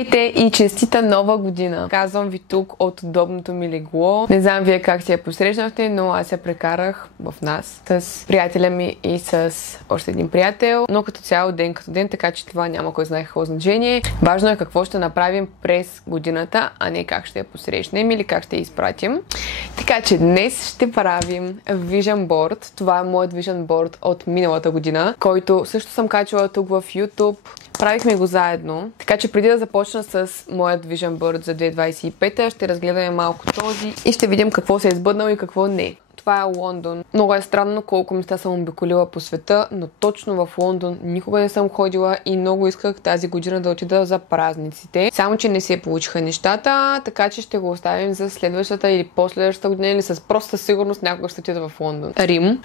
Здравейте и честита нова година! Казвам ви тук от удобното ми легло. Не знам вие как си я посрещнахте, но аз я прекарах в нас с приятеля ми и с още един приятел, но като цяло ден като ден, така че това няма кой знае какво значение. Важно е какво ще направим през годината, а не как ще я посрещнем или как ще я изпратим. Така че днес ще правим Vision Board. Това е моят Vision Board от миналата година, който също съм качвала тук в YouTube. Правихме го заедно, така че преди да започна с моят Vision Board за 2025, ще разгледаме малко този и ще видим какво се е сбъднало и какво не. Това е Лондон. Много е странно колко места съм обиколила по света, но точно в Лондон никога не съм ходила и много исках тази година да отида за празниците. Само че не се получиха нещата, така че ще го оставим за следващата или последващата година или с проста сигурност някога ще отида в Лондон. Рим.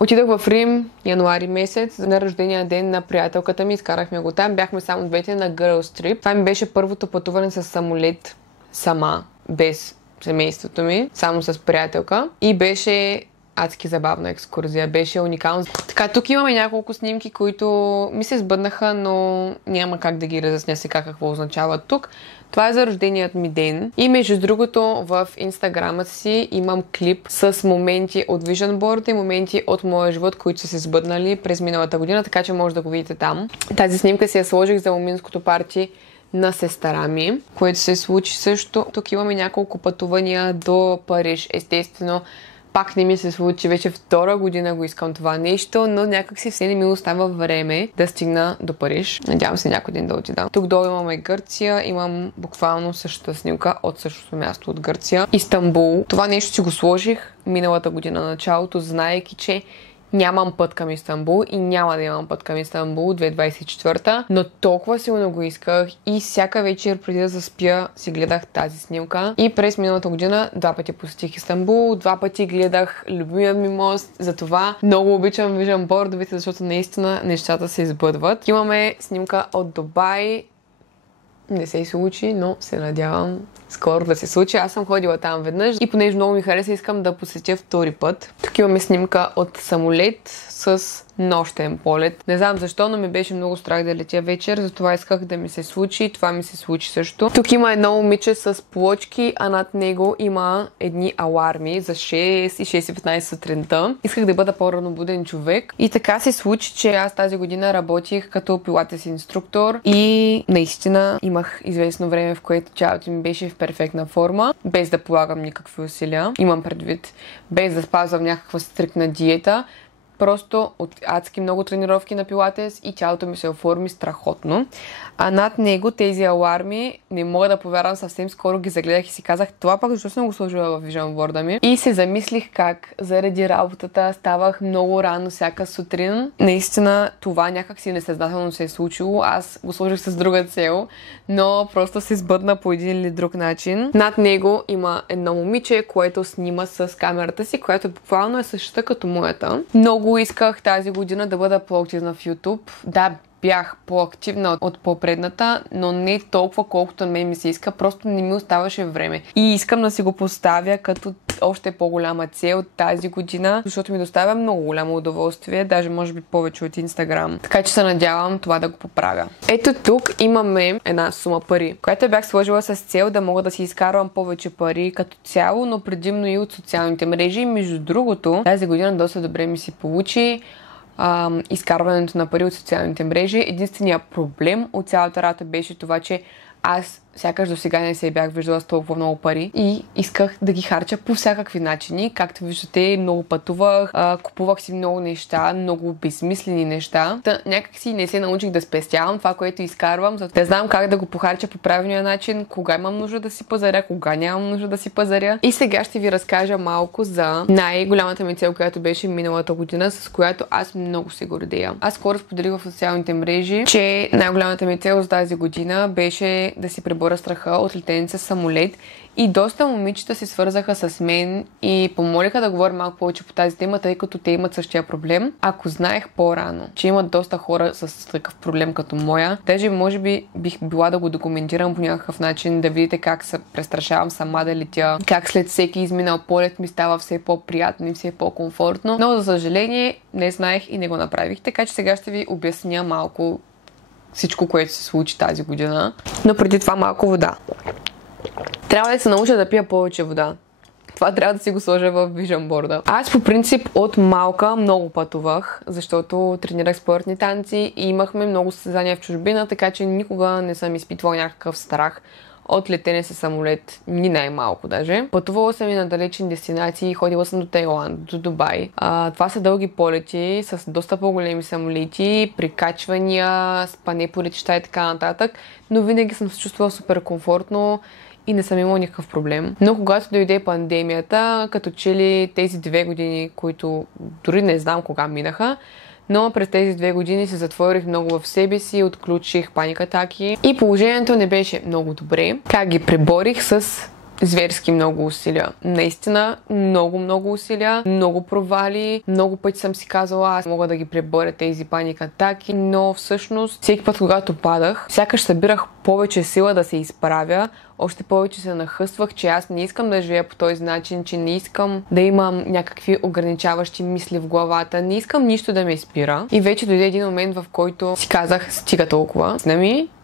Отидах в Рим януари месец на рождения ден на приятелката ми, изкарахме го там, бяхме само двете на Girls Trip. Това ми беше първото пътуване с самолет сама, без семейството ми, само с приятелка и беше адски забавна екскурзия, беше уникална. Така, тук имаме няколко снимки, които ми се сбъднаха, но няма как да ги разясня сега какво означава тук. Това е за рожденият ми ден. И между другото в инстаграма си имам клип с моменти от Vision Board и моменти от моя живот, които са се сбъднали през миналата година, така че може да го видите там. Тази снимка си я сложих за моминското парти на сестра ми, което се случи също. Тук имаме няколко пътувания до Париж. Естествено, пак не ми се случи, вече втора година го искам това нещо, но някак си все не ми остава време да стигна до Париж. Надявам се някой ден да отида. Тук долу имаме Гърция, имам буквално същата снимка от същото място от Гърция. Истанбул. Това нещо си го сложих миналата година началото, знаейки, че нямам път към Истанбул и няма да имам път към Истанбул 2024, но толкова силно го исках и всяка вечер преди да заспя си гледах тази снимка. И през миналата година 2 пъти посетих Истанбул, 2 пъти гледах любимия ми мост, затова много обичам Vision Board, защото наистина нещата се избъдват. Имаме снимка от Дубай. Не се случи, но се надявам скоро да се случи. Аз съм ходила там веднъж и понеже много ми хареса, искам да посетя втори път. Тук имаме снимка от самолет с нощен полет. Не знам защо, но ми беше много страх да летя вечер, затова исках да ми се случи. Това ми се случи също. Тук има едно момиче с плочки, а над него има едни аларми за 6 и 6:15 сутринта. Исках да бъда по-ранобуден човек. И така се случи, че аз тази година работих като пилатес инструктор и наистина имах известно време, в което тялото ми беше в перфектна форма, без да полагам никакви усилия. Имам предвид, без да спазвам някаква стриктна диета. Просто от адски много тренировки на пилатес и тялото ми се оформи страхотно. А над него тези аларми, не мога да повярвам, съвсем скоро ги загледах и си казах, това пък защо съм го сложила в Vision Board ми. И се замислих как заради работата ставах много рано всяка сутрин. Наистина това някак си несъзнателно се е случило. Аз го сложих с друга цел, но просто се сбъдна по един или друг начин. Над него има едно момиче, което снима с камерата си, която буквално е същата като моята. Много исках тази година да бъда по-активна в YouTube. Да, бях по-активна от по-предната, но не толкова колкото на мен ми се иска, просто не ми оставаше време. И искам да си го поставя като още по-голяма цел тази година, защото ми доставя много голямо удоволствие, даже може би повече от Инстаграм. Така че се надявам това да го поправя. Ето тук имаме една сума пари, която бях сложила с цел да мога да си изкарвам повече пари като цяло, но предимно и от социалните мрежи. Между другото, тази година доста добре ми се получи изкарването на пари от социалните мрежи. Единственият проблем от цялата работа беше това, че аз сякаш до сега не се бях виждала с толкова много пари и исках да ги харча по всякакви начини. Както виждате, много пътувах, купувах си много неща, много безсмислени неща. Някак си не се научих да спестявам това, което изкарвам, за да знам как да го похарча по правилния начин, кога имам нужда да си пазаря, кога нямам нужда да си пазаря. И сега ще ви разкажа малко за най-голямата ми цел, която беше миналата година, с която аз много се гордея. Аз скоро споделих в социалните мрежи, че най-голямата ми цел за тази година беше да си преборя страха от летене с самолет и доста момичета се свързаха с мен и помолиха да говоря малко повече по тази тема, тъй като те имат същия проблем. Ако знаех по-рано, че имат доста хора с такъв проблем като моя, даже може би бих била да го документирам по някакъв начин, да видите как се престрашавам сама да летя, как след всеки изминал полет ми става все по-приятно и все по-комфортно. Но за съжаление не знаех и не го направих, така че сега ще ви обясня малко всичко, което се случи тази година. Но преди това малко вода. Трябва да се науча да пия повече вода. Това трябва да си го сложа в vision board-а. Аз по принцип от малка много пътувах, защото тренирах спортни танци и имахме много състезания в чужбина, така че никога не съм изпитвала някакъв страх от летене с самолет, ни най-малко даже. Пътувала съм и на далечни дестинации, ходила съм до Тайланд, до Дубай. Това са дълги полети с доста по-големи самолети, прикачвания, спане по летища и така нататък, но винаги съм се чувствала супер комфортно и не съм имала никакъв проблем. Но когато дойде пандемията, като че ли тези 2 години, които дори не знам кога минаха, но през тези 2 години се затворих много в себе си, отключих паникатаки и положението не беше много добре. Как ги преборих? С зверски много усилия. Наистина много усилия, много провали. Много пъти съм си казала, аз мога да ги преборя тези паникатаки, но всъщност всеки път, когато падах, сякаш събирах повече сила да се изправя, още повече се нахъсвах, че аз не искам да живея по този начин, че не искам да имам някакви ограничаващи мисли в главата, не искам нищо да ме спира. И вече дойде един момент, в който си казах, стига толкова,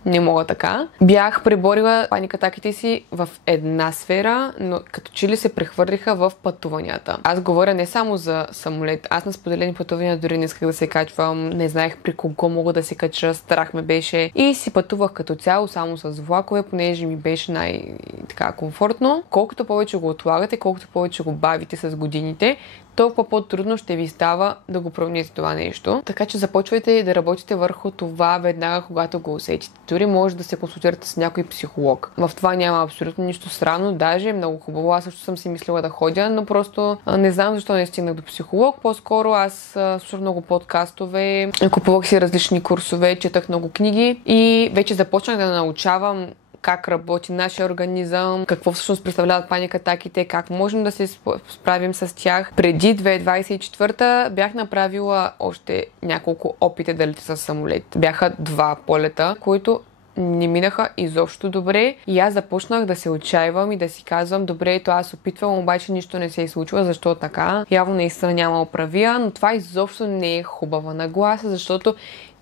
не мога така. Бях преборила паникатаките си в една сфера, но като че ли се прехвърлиха в пътуванията. Аз говоря не само за самолет, аз на споделени пътувания дори не исках да се качвам, не знаех при кого мога да се кача, страх ме беше и си пътувах като цяло само с влакове, понеже ми беше най-така комфортно. Колкото повече го отлагате, колкото повече го бавите с годините, толкова по-трудно ще ви става да го промените това нещо. Така че започвайте да работите върху това веднага, когато го усетите. Дори може да се консултирате с някой психолог. В това няма абсолютно нищо странно, даже е много хубаво. Аз също съм си мислила да ходя, но просто не знам защо не стигнах до психолог. По-скоро аз слушах много подкастове, купувах си различни курсове, четах много книги и вече започнах да научавам как работи нашия организъм, какво всъщност представляват паникатаките, как можем да се справим с тях. Преди 2024 бях направила още няколко опита да летя с самолет. Бяха 2 полета, които не минаха изобщо добре и аз започнах да се отчаивам и да си казвам, добре, то аз опитвам, обаче нищо не се е случва, защо така? Явно наистина няма оправия, но това изобщо не е хубава нагласа, защото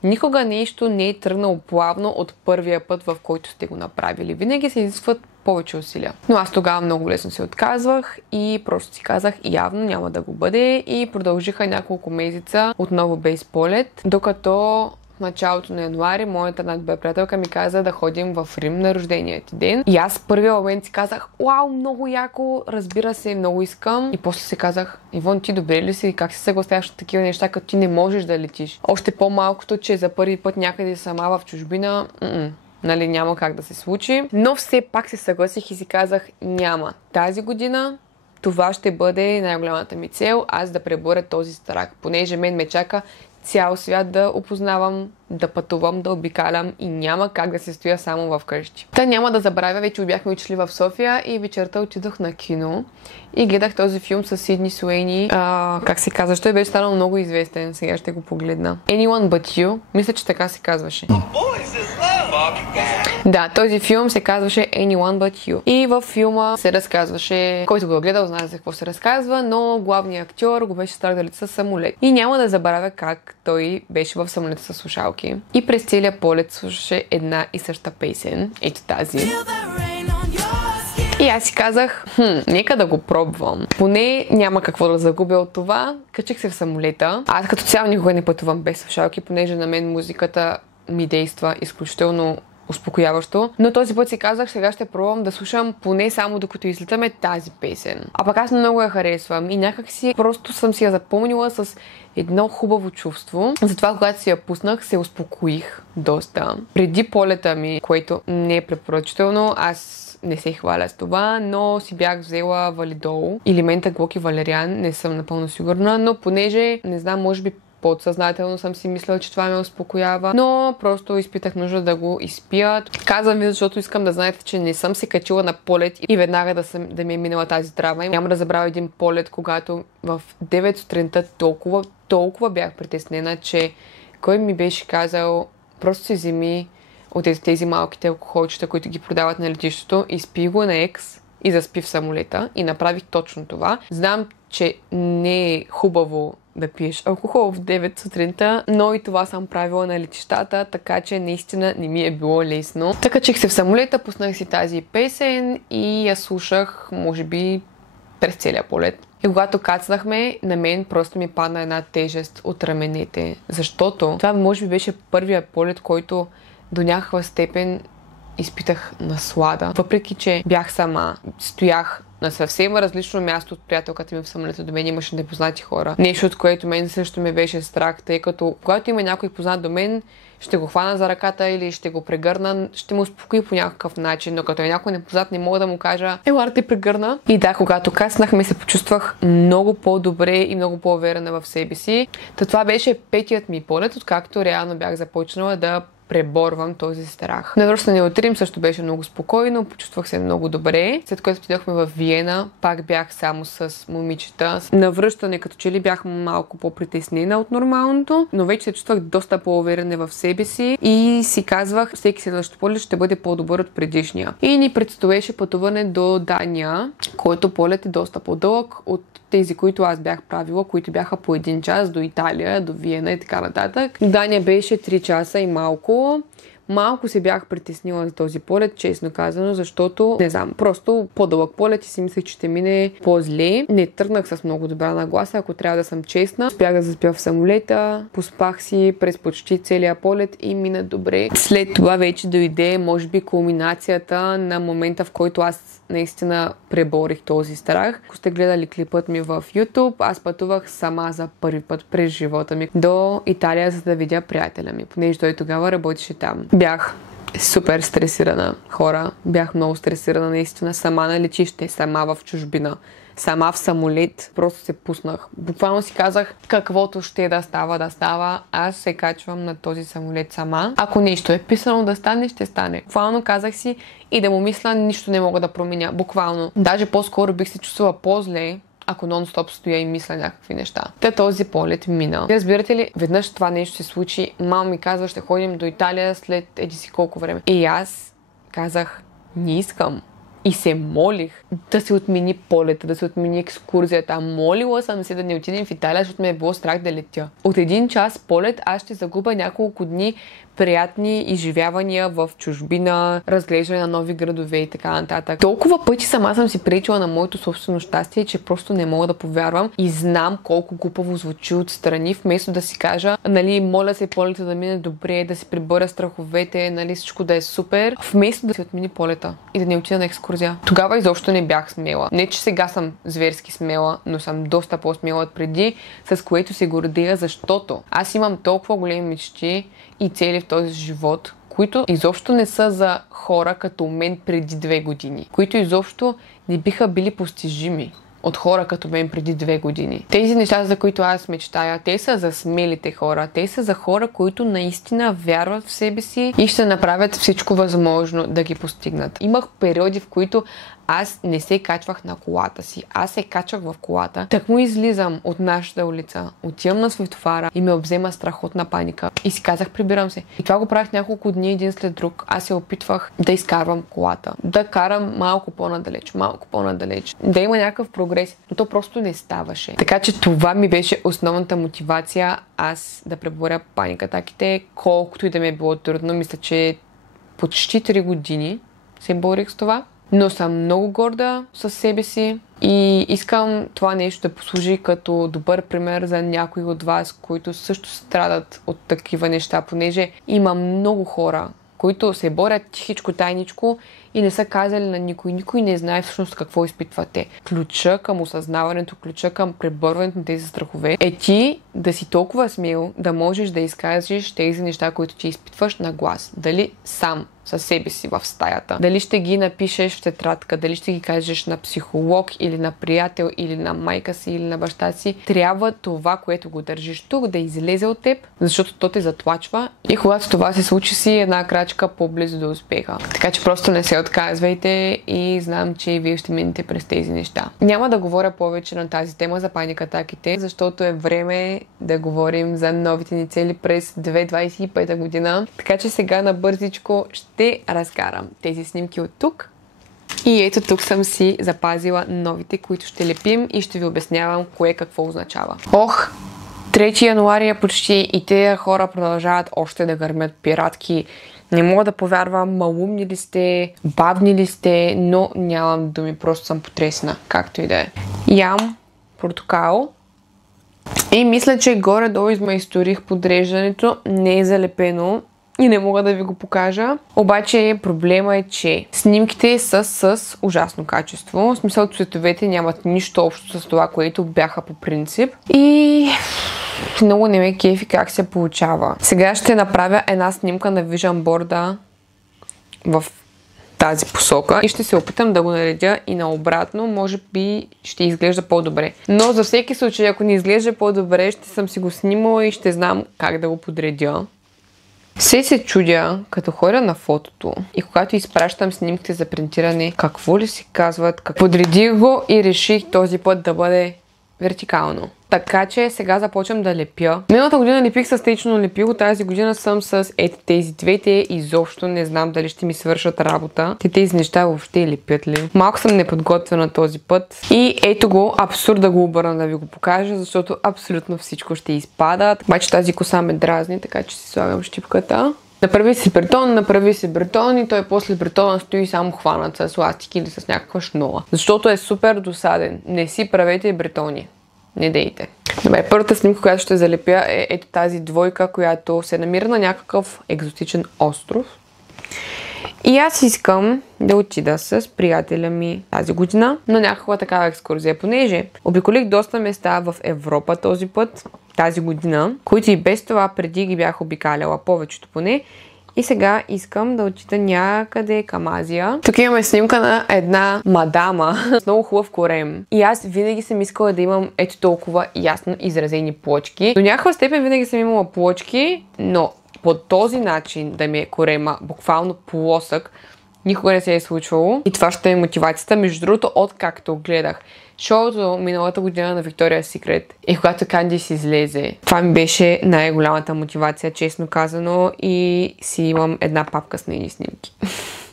никога нещо не е тръгнало плавно от първия път, в който сте го направили. Винаги се изискват повече усилия. Но аз тогава много лесно се отказвах и просто си казах, явно няма да го бъде и продължиха няколко месеца отново без полет, докато в началото на януари моята най-добра приятелка ми каза да ходим в Рим на рождения ти ден. И аз в първия момент си казах, вау, много яко, разбира се, много искам. И после си казах, Ивон, ти добре ли си? Как се съгласяваш на такива неща, като ти не можеш да летиш? Още по-малкото, че за първи път някъде сама в чужбина, нали, няма как да се случи. Но все пак се съгласих и си казах, няма. Тази година това ще бъде най-голямата ми цел, аз да преборя този страх, понеже мен ме чака цял свят да опознавам, да пътувам, да обикалям и няма как да се стоя само вкъщи. Та няма да забравя, вече бяхме отишли в София и вечерта отидох на кино и гледах този филм с Сидни Суейни. Как се казва? Той беше станал много известен, сега ще го погледна. Anyone But You, мисля, че така се казваше. Да, този филм се казваше Anyone But You. И във филма се разказваше, който го е гледал, знае за какво се разказва, но главният актьор го беше страх да лети със самолет. И няма да забравя как той беше в самолета със слушалки. И през целия полет слушаше една и съща песен. Ето тази. И аз си казах, нека да го пробвам. Поне няма какво да загубя от това. Качих се в самолета. Аз като цяло никога не пътувам без слушалки, понеже на мен музиката ми действа изключително успокояващо. Но този път си казах, сега ще пробвам да слушам поне само докато излитаме тази песен. А пък аз много я харесвам и някак си просто съм си я запомнила с едно хубаво чувство. Затова, когато си я пуснах, се успокоих доста. Преди полета ми, което не е препоръчително, аз не се хваля с това, но си бях взела валидол или ментаглок и валериан, не съм напълно сигурна, но понеже, не знам, може би подсъзнателно съм си мислила, че това ме успокоява, но просто изпитах нужда да го изпия. Казвам ви, защото искам да знаете, че не съм се качила на полет и веднага да ми е минала тази драма. Няма да забравя един полет, когато в 9 сутринта толкова бях притеснена, че кой ми беше казал, просто си вземи от тези малките алкохолчета, които ги продават на летището, изпи го на екс и заспи в самолета и направих точно това. Знам, че не е хубаво да пиеш алкохол в 9 сутринта, но и това съм правила на летищата, така че наистина не ми е било лесно. Така чих се в самолета, пуснах си тази песен и я слушах, може би, през целия полет. И когато кацнахме, на мен просто ми падна една тежест от раменете, защото това може би беше първия полет, който до някаква степен изпитах наслада. Въпреки че бях сама, стоях на съвсем различно място от приятелката ми в самолета, до мен имаше непознати хора. Нещо, от което мен също ме беше страх, тъй като когато има някой познат до мен, ще го хвана за ръката или ще го прегърна, ще му успокои по някакъв начин, но като е някой непознат, не мога да му кажа ела да те прегърна. И да, когато каснахме, се почувствах много по-добре и много по-уверена в себе си. Това беше петият ми полет, откакто реално бях започнала да преборвам този страх. Навръщане от Рим също беше много спокойно, почувствах се много добре. След което отидохме в Виена, пак бях само с момичета. Навръщане като че ли бях малко по-притеснена от нормалното, но вече се чувствах доста по-уверена в себе си и си казвах, всеки следващ полет ще бъде по-добър от предишния. И ни предстоеше пътуване до Дания, който полет е доста по-дълъг от тези, които аз бях правила, които бяха по 1 час до Италия, до Виена и така нататък. Дания беше 3 часа и малко. Малко се бях притеснила за този полет, честно казано, защото, не знам, просто по-дълъг полет и си мислех, че ще мине по-зле. Не тръгнах с много добра нагласа, ако трябва да съм честна. Успях да заспя в самолета, поспах си през почти целия полет и мина добре. След това вече дойде, може би, кулминацията на момента, в който аз наистина преборих този страх. Ако сте гледали клипът ми в YouTube, аз пътувах сама за първи път през живота ми до Италия, за да видя приятеля ми, понеже той тогава работеше там. Бях супер стресирана, хора. Бях много стресирана, наистина. Сама на летище, сама в чужбина, сама в самолет. Просто се пуснах. Буквално си казах, каквото ще да става. Аз се качвам на този самолет сама. Ако нещо е писано да стане, ще стане. Буквално казах си и да му мисля, нищо не мога да променя. Буквално. Даже по-скоро бих се чувствала по-зле, ако нон-стоп стоя и мисля някакви неща. Този полет мина. Разбирате ли, веднъж това нещо се случи, мама ми казва, ще ходим до Италия след еди си колко време. И аз казах, не искам. И се молих да се отмени полета, да се отмени екскурзията. Молила съм се да не отидем в Италия, защото ме е било страх да летя. От 1 час полет аз ще загубя няколко дни приятни изживявания в чужбина, разглеждане на нови градове и така нататък. Толкова пъти сама съм си пречила на моето собствено щастие, че просто не мога да повярвам и знам колко глупаво звучи отстрани, вместо да си кажа, нали, моля се полета да мине добре, да се преборя страховете, нали, всичко да е супер, вместо да се отмени полета и да не отида на екскурзия. Тогава изобщо не бях смела. Не, че сега съм зверски смела, но съм доста по-смела от преди, с което се гордея, защото аз имам толкова големи мечти и цели в този живот, които изобщо не са за хора като мен преди 2 години, които изобщо не биха били постижими от хора като мен преди 2 години. Тези неща, за които аз мечтая, те са за смелите хора, те са за хора, които наистина вярват в себе си и ще направят всичко възможно да ги постигнат. Имах периоди, в които аз не се качвах на колата си. Аз се качвах в колата. Так му излизам от нашата улица, отивам на светофара и ме обзема страхотна паника. И си казах, прибирам се. И това го правих няколко дни един след друг. Аз се опитвах да изкарвам колата. Да карам малко по-надалеч, да има някакъв прогрес, но то просто не ставаше. Така че това ми беше основната мотивация аз да преборя паникатаките, колкото и да ми е било трудно. Мисля, че почти 3 години се борих с това. Но съм много горда със себе си и искам това нещо да послужи като добър пример за някои от вас, които също страдат от такива неща, понеже има много хора, които се борят тихичко, тайничко и не са казали на никой. Никой не знае всъщност какво изпитват те. Ключа към осъзнаването, ключа към преборването на тези страхове е ти да си толкова смел, да можеш да изкажеш тези неща, които ти изпитваш на глас. Дали сам със себе си в стаята. Дали ще ги напишеш в тетрадка, дали ще ги кажеш на психолог или на приятел или на майка си или на баща си. Трябва това, което го държиш тук, да излезе от теб, защото то те затлачва и когато това се случи си една крачка по-близо до успеха. Така че просто не се отказвайте и знам, че и вие ще минете през тези неща. Няма да говоря повече на тази тема за паникатаките, защото е време да говорим за новите ни цели през 2025 година. Така че сега набързичко ще разкарам тези снимки от тук. И ето тук съм си запазила новите, които ще лепим и ще ви обяснявам кое какво означава. Ох, 3 януари е почти и тези хора продължават още да гърмят пиратки. Не мога да повярвам, малумни ли сте, бавни ли сте, но нямам думи, просто съм потресена, както и да е. Ям портокал и мисля, че горе-долу измайсторих подреждането, не е залепено и не мога да ви го покажа. Обаче проблема е, че снимките са с ужасно качество. В смисъл, цветовете нямат нищо общо с това, което бяха по принцип. И много не ме кефи как се получава. Сега ще направя една снимка на Vision Board в тази посока и ще се опитам да го наредя и наобратно, може би ще изглежда по-добре. Но за всеки случай, ако не изглежда по-добре, ще съм си го снимала и ще знам как да го подредя. Се чудя, като ходя на фотото и когато изпращам снимките за принтиране, какво ли си казват, подредих го и реших този път да бъде вертикално. Така че сега започвам да лепя. Миналата година лепих с течно лепило, тази година съм с тези двете. Изобщо не знам дали ще ми свършат работа. Тези неща въобще лепят ли? Малко съм неподготвена този път. И ето го, абсурд да го обърна да ви го покажа, защото абсолютно всичко ще изпада. Обаче тази коса ме дразни, така че си слагам щипката. Направи си бретон и той после бретона стои само хванат с ластики или с някаква шнула. Защото е супер досаден. Не си правете бретони. Не дейте. Добре, първата снимка, която ще залепя е ето тази двойка, която се намира на някакъв екзотичен остров. И аз искам да отида с приятеля ми тази година на някаква такава екскурзия, понеже обиколих доста места в Европа този път, тази година, които и без това преди ги бях обикаляла, повечето поне. И сега искам да отида някъде към Азия. Тук имаме снимка на една мадама с много хубав корем. И аз винаги съм искала да имам ето толкова ясно изразени плочки. До някаква степен винаги съм имала плочки, но по този начин да ми е корема буквално плосък, никога не се е случвало. И това ще е мотивацията. Между другото, откакто гледах шоуто миналата година на Victoria's Secret и когато Кандис излезе, това ми беше най-голямата мотивация, честно казано, и си имам една папка с нейни снимки.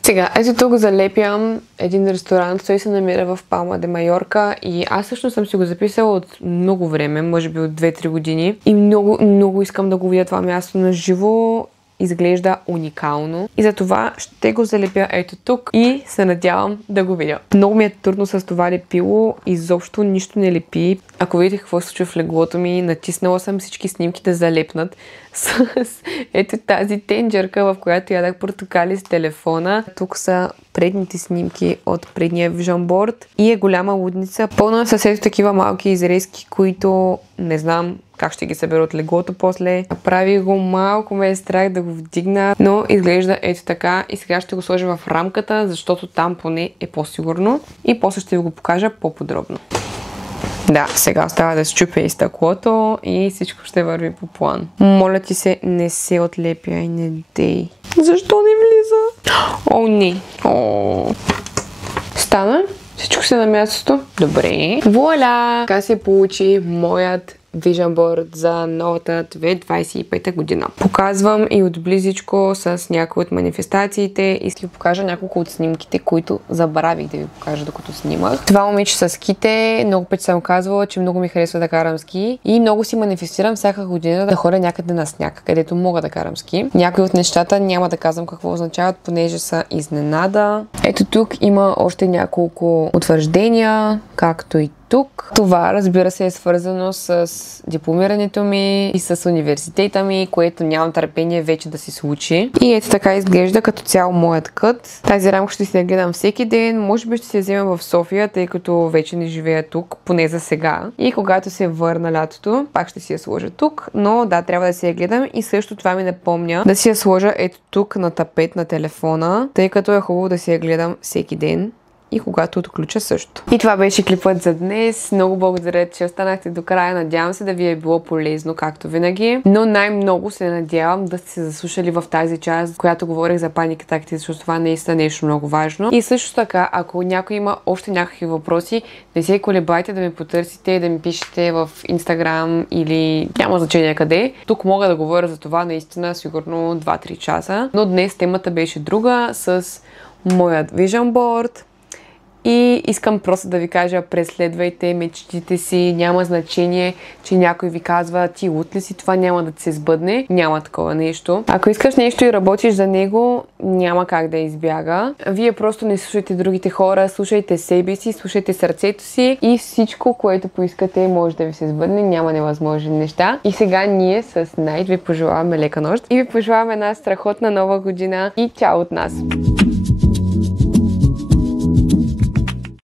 Сега, ето тук залепям един ресторант, той се намира в Палма де Майорка и аз всъщност съм си го записала от много време, може би от 2-3 години и много искам да го видя това място на живо. Изглежда уникално и затова ще го залепя ето тук и се надявам да го видя. Много ми е трудно с това лепило, изобщо нищо не лепи. Ако видите какво се случва в леглото ми, натиснала съм всички снимки да залепнат с ето тази тенджерка, в която ядах портокали с телефона. Тук са предните снимки от предния Vision Board и е голяма лудница, пълна с ето такива малки изрезки, които не знам как ще ги събера от леглото после. Направих го, малко ме е страх да го вдигна, но изглежда ето така и сега ще го сложа в рамката, защото там поне е по-сигурно и после ще ви го покажа по-подробно. Да, сега остава да счупя и стъклото и всичко ще върви по план. Моля ти се, не се отлепя и не дей. Защо не влиза? О, не. О. Стана? Всичко се на мястото? Добре. Вуаля! Така се получи моят Vision Board за новата 2025 година. Показвам и отблизичко с някои от манифестациите и ще ви покажа няколко от снимките, които забравих да ви покажа докато снимах. Това момиче с ските, много пъти съм казвала, че много ми харесва да карам ски и много си манифестирам всяка година да ходя някъде на сняг, където мога да карам ски. Някои от нещата няма да казвам какво означават, понеже са изненада. Ето тук има още няколко утвърждения, както и тук. Това, разбира се, е свързано с дипломирането ми и с университета ми, което нямам търпение вече да се случи. И ето така изглежда като цяло моят кът. Тази рамка ще си я гледам всеки ден. Може би ще се я взема в София, тъй като вече не живея тук, поне за сега. И когато се върна лятото, пак ще си я сложа тук. Но да, трябва да си я гледам и също това ми напомня да си я сложа ето тук на тапет на телефона, тъй като е хубаво да си я гледам всеки ден. И когато отключа също. И това беше клипът за днес. Много благодаря, че останахте до края. Надявам се да ви е било полезно, както винаги. Но най-много се надявам да сте се заслушали в тази част, в която говорих за паник атаките, защото това наистина е нещо много важно. И също така, ако някой има още някакви въпроси, не се колебайте да ме потърсите и да ми пишете в Instagram или няма значение къде. Тук мога да говоря за това наистина сигурно 2-3 часа. Но днес темата беше друга с моят Vision Board И искам просто да ви кажа, преследвайте мечтите си, няма значение, че някой ви казва, ти луд ли си, това няма да ти се сбъдне. Няма такова нещо. Ако искаш нещо и работиш за него, няма как да избяга. Вие просто не слушайте другите хора, слушайте себе си, слушайте сърцето си и всичко, което поискате, може да ви се сбъдне, няма невъзможни неща. И сега ние с Найт ви пожелаваме лека нощ и ви пожелаваме една страхотна нова година и чао от нас!